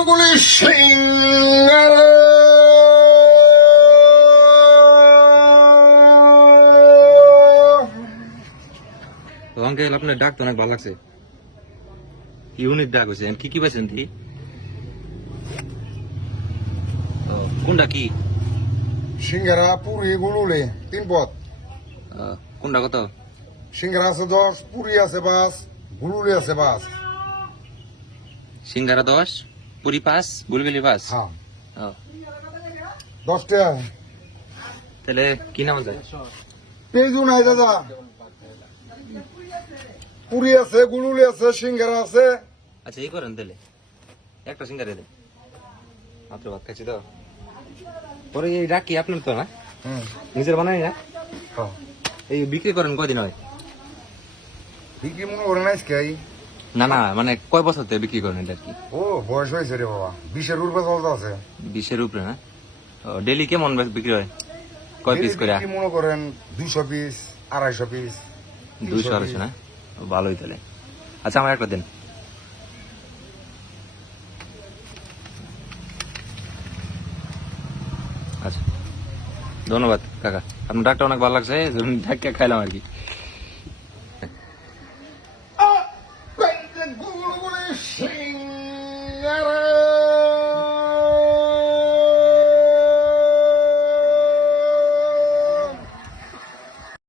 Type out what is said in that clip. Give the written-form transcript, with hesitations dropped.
গুলগুলি সিঙ্গারা তো আঙ্কেল আপনার ডাক তো অনেক ভালো লাগছে, ইউনিক ডাক হয়েছে। কি কি পাইছেন কি? কোনটা কি? সিঙ্গারা পুরি গুলুলি 3 পদ। কোনটা কত? সিঙ্গারা আছে 10, পুরি আছে 5, গুলুলি আছে 5। সিঙ্গারা 10, পুরি 5, গুলগুলি 5। হ্যাঁ 10 টাকা। তাহলে কি নাম যায়? পেঁয়াজু নাই দাদা, পুরি আছে, গুলুলি আছে, সিঙ্গারা আছে। আচ্ছা এই করেন তাহলে একটা সিঙ্গারা দেন, মাত্র ভাত খাচ্ছি তো। পরে এই ডাক কি আপনার তো না, নিজের বানাই না? হ্যাঁ এই বিক্রি করেন কয়দিন হয়? বিক্রি মনে করে নাই খাই। না না মানে কয় বছর থেকে বিক্রি করেন এটা কি? ও বয়স হয়েছে রে বাবা, 20-এর উপরে চলতে আছে। 20-এর উপরে না? ডেলি কেমন বিক্রি হয়? কয় পিস করে? কি মনে করেন 200 পিস, 250 পিস। 200-250 না? ভালোই তাহলে। আচ্ছা আমার একটা দিন। আচ্ছা ধন্যবাদ কাকা, আপনার ডাকটা অনেক ভালো লাগছে, ডাক্কা খাইলাম আর কি।